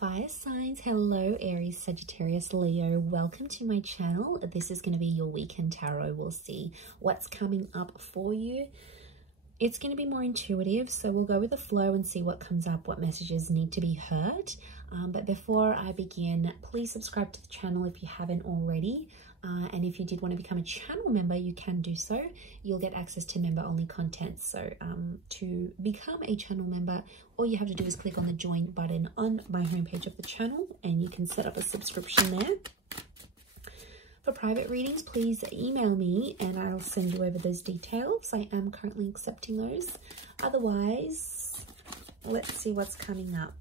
Fire signs, hello Aries, Sagittarius, Leo. Welcome to my channel. This is going to be your weekend tarot. We'll see what's coming up for you. It's going to be more intuitive, so we'll go with the flow and see what comes up, what messages need to be heard. But before I begin, please subscribe to the channel if you haven't already. And if you did want to become a channel member, you can do so. You'll get access to member-only content. So to become a channel member, all you have to do is click on the join button on my homepage of the channel, and you can set up a subscription there. For private readings, please email me and I'll send you over those details. I am currently accepting those. Otherwise, let's see what's coming up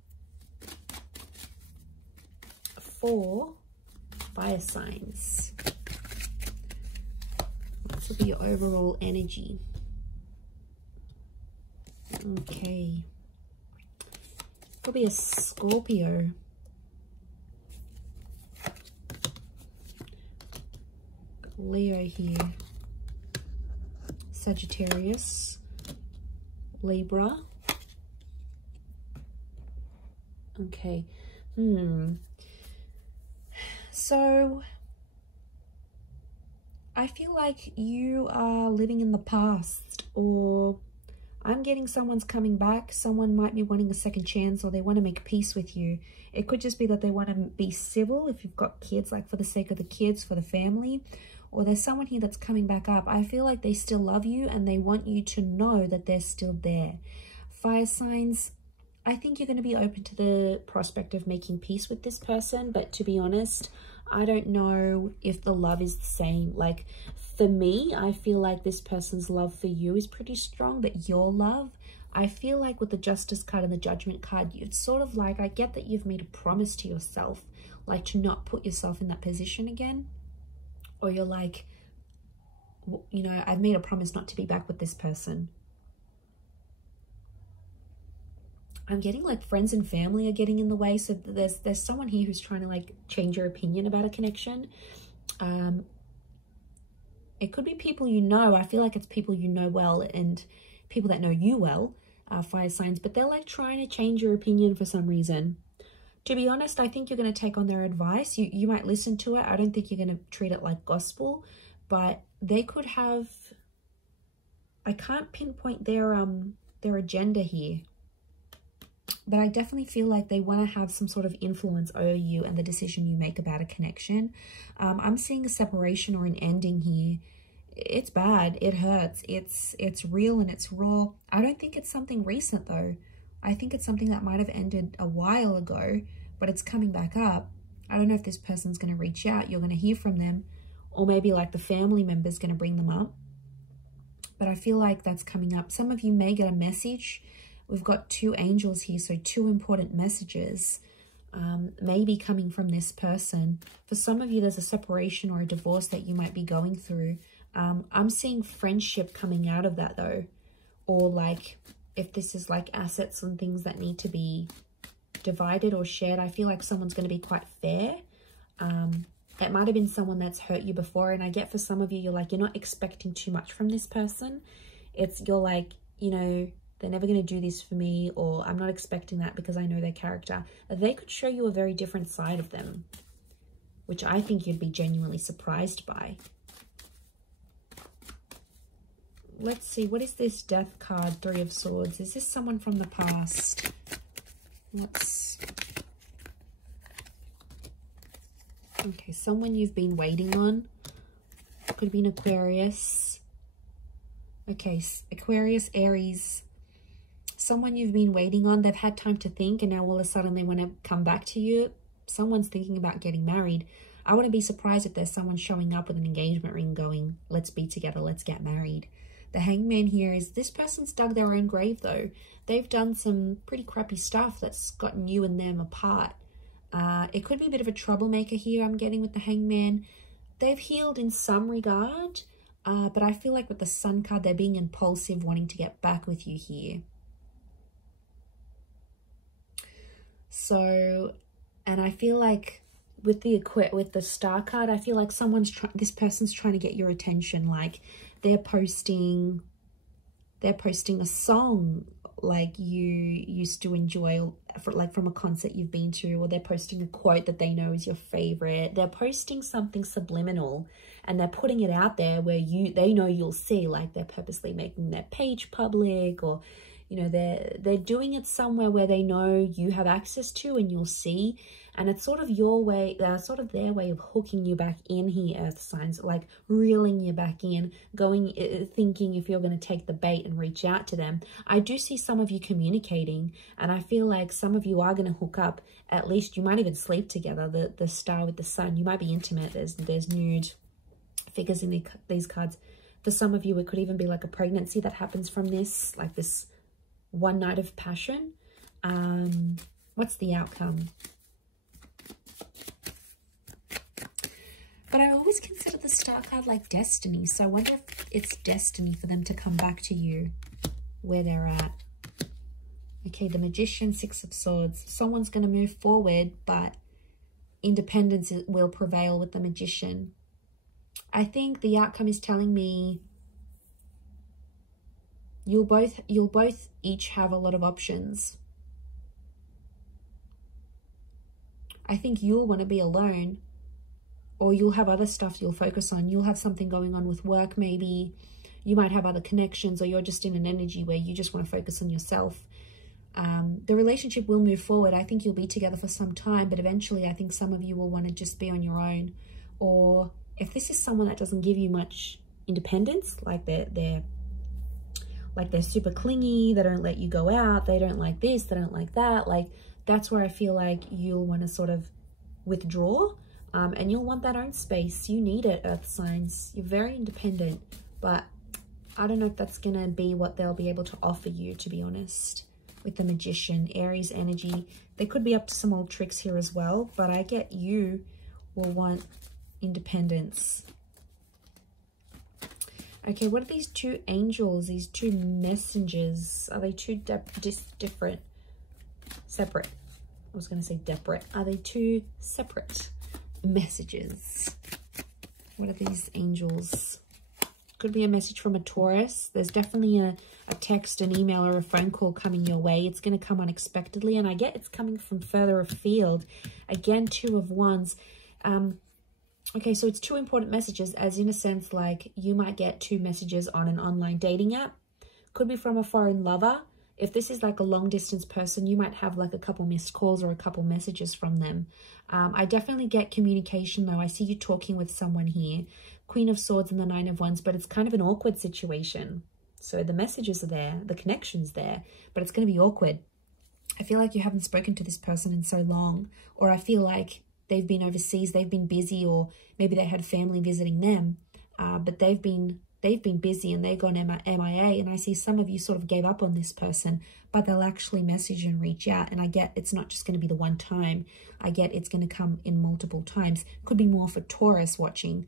for fire signs. This will be your overall energy. Okay. Could be a Scorpio. Leo here. Sagittarius. Libra. Okay. So I feel like you are living in the past, or I'm getting someone's coming back. Someone might be wanting a second chance, or they want to make peace with you. It could just be that they want to be civil if you've got kids, like for the sake of the kids, for the family. Or there's someone here that's coming back up. I feel like they still love you and they want you to know that they're still there. Fire signs, I think you're going to be open to the prospect of making peace with this person. But to be honest, I don't know if the love is the same. Like for me, I feel like this person's love for you is pretty strong, but your love, I feel like with the Justice card and the Judgment card, it's sort of like, I get that you've made a promise to yourself, like to not put yourself in that position again. Or you're like, you know, I've made a promise not to be back with this person. I'm getting like friends and family are getting in the way. So there's someone here who's trying to like change your opinion about a connection. It could be people you know. I feel like it's people you know well and people that know you well, fire signs. But they're like trying to change your opinion for some reason. To be honest, I think you're going to take on their advice. You might listen to it. I don't think you're going to treat it like gospel. But they could have... I can't pinpoint their agenda here. But I definitely feel like they want to have some sort of influence over you and the decision you make about a connection. I'm seeing a separation or an ending here. It's bad. It hurts. It's real and it's raw. I don't think it's something recent though. I think it's something that might have ended a while ago, but it's coming back up. I don't know if this person's going to reach out. You're going to hear from them, or maybe like the family member's going to bring them up. But I feel like that's coming up. Some of you may get a message. We've got two angels here, so two important messages maybe coming from this person. For some of you, there's a separation or a divorce that you might be going through. I'm seeing friendship coming out of that though, or like if this is like assets and things that need to be divided or shared, I feel like someone's going to be quite fair. It might have been someone that's hurt you before, and I get for some of you, you're like, you're not expecting too much from this person. You're like, you know, they're never going to do this for me, or I'm not expecting that because I know their character. They could show you a very different side of them, which I think you'd be genuinely surprised by. Let's see, what is this Death card, Three of Swords? Is this someone from the past? Okay, someone you've been waiting on. Could be an Aquarius. Okay, Aquarius, Aries. Someone you've been waiting on. They've had time to think, and now all of a sudden they want to come back to you. Someone's thinking about getting married. I wouldn't be surprised if there's someone showing up with an engagement ring going, let's be together, let's get married. The Hangman here is this person's dug their own grave though. They've done some pretty crappy stuff that's gotten you and them apart. It could be a bit of a troublemaker here I'm getting with the Hangman. They've healed in some regard, but I feel like with the Sun card, they're being impulsive, wanting to get back with you here. So, and I feel like with the Star card, I feel like this person's trying to get your attention. Like they're posting a song like you used to enjoy, like from a concert you've been to, or they're posting a quote that they know is your favorite. They're posting something subliminal and they're putting it out there where they know you'll see, like they're purposely making their page public, or you know, they're doing it somewhere where they know you have access to and you'll see. And it's sort of your way, sort of their way of hooking you back in here, earth signs, like reeling you back in, thinking if you're going to take the bait and reach out to them. I do see some of you communicating, and I feel like some of you are going to hook up. At least you might even sleep together. The star with the sun, you might be intimate. There's nude figures in these cards. For some of you, it could even be like a pregnancy that happens from this, like this one night of passion. What's the outcome? But I always consider the star card like destiny. So I wonder if it's destiny for them to come back to you where they're at. Okay, the Magician, Six of Swords. Someone's going to move forward, but independence will prevail with the Magician. I think the outcome is telling me you'll both each have a lot of options. I think you'll want to be alone, or you'll have other stuff you'll focus on. You'll have something going on with work, maybe. You might have other connections, or you're just in an energy where you just want to focus on yourself. The relationship will move forward. I think you'll be together for some time, but eventually I think some of you will want to just be on your own. Or if this is someone that doesn't give you much independence, like they're super clingy, they don't let you go out, they don't like this, they don't like that, like that's where I feel like you'll want to sort of withdraw, and you'll want that own space. You need it, earth signs. You're very independent, but I don't know if that's going to be what they'll be able to offer you, to be honest. With the Magician, Aries energy, they could be up to some old tricks here as well, but I get you will want independence. Okay, what are these two angels, these two messengers? Are they two different? Separate. I was going to say separate. Are they two separate messages? What are these angels? Could be a message from a Taurus. There's definitely a text, an email, or a phone call coming your way. It's going to come unexpectedly, and I get it's coming from further afield. Again, Two of Wands. Okay, so it's two important messages, as in a sense, like you might get two messages on an online dating app. Could be from a foreign lover. If this is like a long distance person, you might have like a couple missed calls or a couple messages from them. I definitely get communication though. I see you talking with someone here. Queen of Swords and the Nine of Wands, but it's kind of an awkward situation. So the messages are there, the connection's there, but it's going to be awkward. I feel like you haven't spoken to this person in so long, or I feel like they've been overseas, they've been busy, or maybe they had family visiting them, but they've been busy and they've gone MIA, and I see some of you sort of gave up on this person, but they'll actually message and reach out, and I get it's not just going to be the one time. I get it's going to come in multiple times. Could be more for Taurus watching.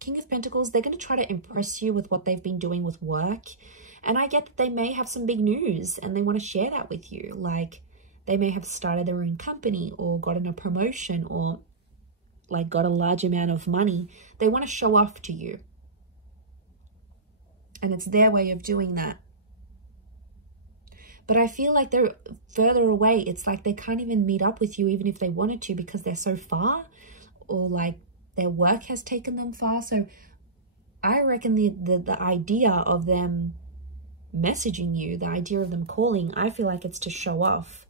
King of Pentacles, they're going to try to impress you with what they've been doing with work, and I get that they may have some big news and they want to share that with you. Like they may have started their own company or gotten a promotion or like got a large amount of money. They want to show off to you. And it's their way of doing that. But I feel like they're further away. It's like they can't even meet up with you even if they wanted to because they're so far, or like their work has taken them far. So I reckon the idea of them messaging you, the idea of them calling, I feel like it's to show off.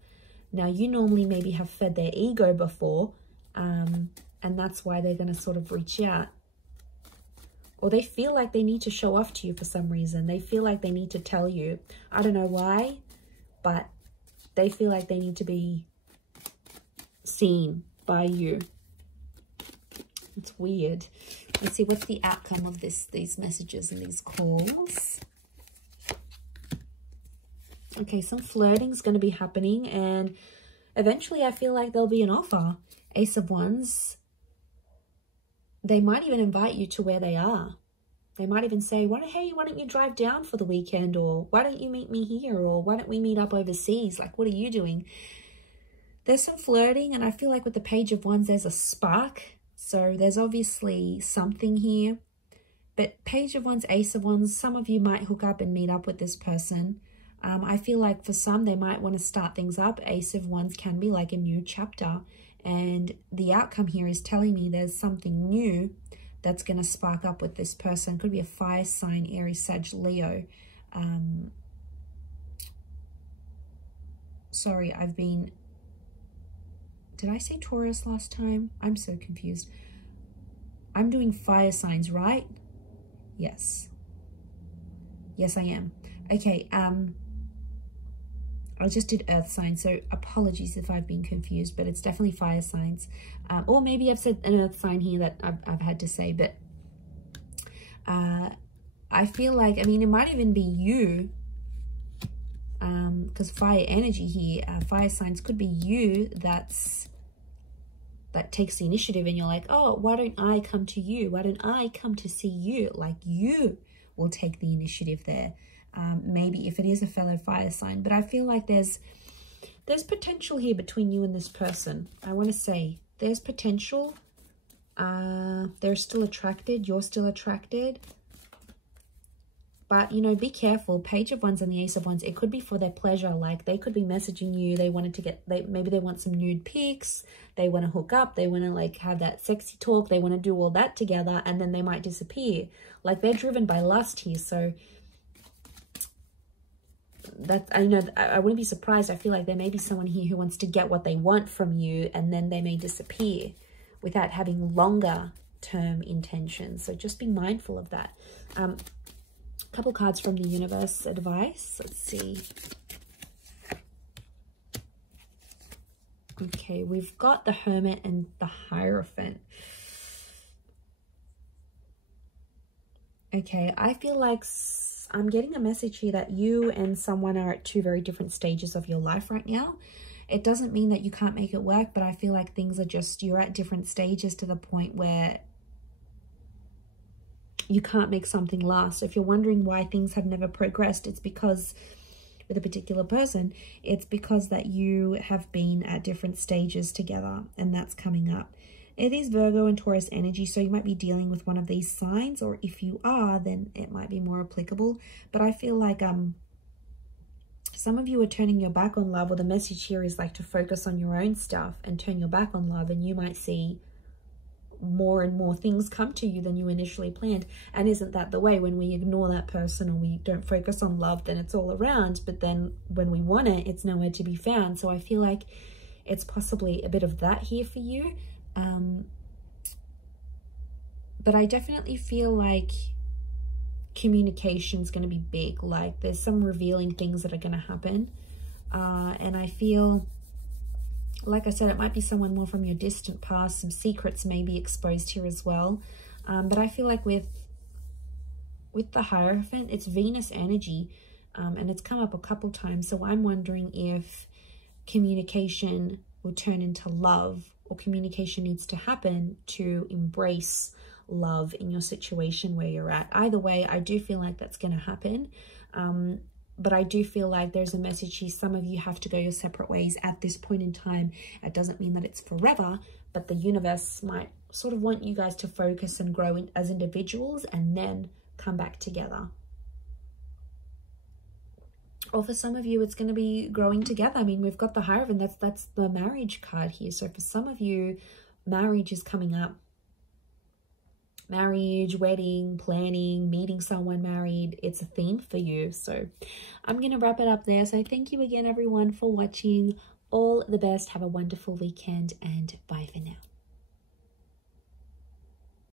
Now, you normally maybe have fed their ego before, and that's why they're going to sort of reach out. Or they feel like they need to show off to you for some reason. They feel like they need to tell you. I don't know why, but they feel like they need to be seen by you. It's weird. Let's see, what's the outcome of these messages and these calls? Okay, some flirting is going to be happening, and eventually I feel like there'll be an offer. Ace of Wands. They might even invite you to where they are. They might even say, hey, why don't you drive down for the weekend? Or why don't you meet me here? Or why don't we meet up overseas? Like, what are you doing? There's some flirting, and I feel like with the Page of Wands, there's a spark. So there's obviously something here. But Page of Wands, Ace of Wands, some of you might hook up and meet up with this person. I feel like for some, they might want to start things up. Ace of Wands can be like a new chapter. And the outcome here is telling me there's something new that's going to spark up with this person. Could be a fire sign, Aries, Sag, Leo. Sorry, did I say Taurus last time? I'm so confused. I'm doing fire signs, right? Yes. Yes, I am. Okay, I just did earth signs, so apologies if I've been confused, but it's definitely fire signs. Or maybe I've said an earth sign here that I've had to say, but I feel like, I mean, it might even be you, because fire energy here, fire signs could be you that takes the initiative, and you're like, oh, why don't I come to you? Why don't I come to see you? Like, you will take the initiative there. Maybe if it is a fellow fire sign, but I feel like there's potential here between you and this person. I want to say there's potential. They're still attracted. You're still attracted. But, you know, be careful. Page of Wands and the Ace of Wands, it could be for their pleasure. Like, they could be messaging you. They wanted to maybe they want some nude pics. They want to hook up. They want to, like, have that sexy talk. They want to do all that together, and then they might disappear. Like, they're driven by lust here. So, I wouldn't be surprised. I feel like there may be someone here who wants to get what they want from you, and then they may disappear without having longer term intentions. So just be mindful of that. Couple cards from the universe advice. Let's see. Okay, we've got the Hermit and the Hierophant. Okay, I feel like I'm getting a message here that you and someone are at two very different stages of your life right now. It doesn't mean that you can't make it work, but I feel like things are just, you're at different stages to the point where you can't make something last. If you're wondering why things have never progressed, it's because with a particular person, it's because that you have been at different stages together, and that's coming up. It is Virgo and Taurus energy, so you might be dealing with one of these signs, or if you are, then it might be more applicable. But I feel like some of you are turning your back on love, or the message here is like to focus on your own stuff and turn your back on love, and you might see more and more things come to you than you initially planned. And isn't that the way? When we ignore that person or we don't focus on love, then it's all around, but then when we want it, it's nowhere to be found. So I feel like it's possibly a bit of that here for you. But I definitely feel like communication is going to be big. Like, there's some revealing things that are going to happen. And I feel, like I said, it might be someone more from your distant past. Some secrets may be exposed here as well. But I feel like with the Hierophant, it's Venus energy. And it's come up a couple times. So I'm wondering if communication will turn into love, or communication needs to happen to embrace love in your situation where you're at. Either way, I do feel like that's going to happen. But I do feel like there's a message here. Some of you have to go your separate ways at this point in time. It doesn't mean that it's forever, but the universe might sort of want you guys to focus and grow as individuals and then come back together. Or for some of you, it's going to be growing together. I mean, we've got the Hierophant. That's the marriage card here. So for some of you, marriage is coming up. Marriage, wedding, planning, meeting someone married. It's a theme for you. So I'm going to wrap it up there. So thank you again, everyone, for watching. All the best. Have a wonderful weekend, and bye for now.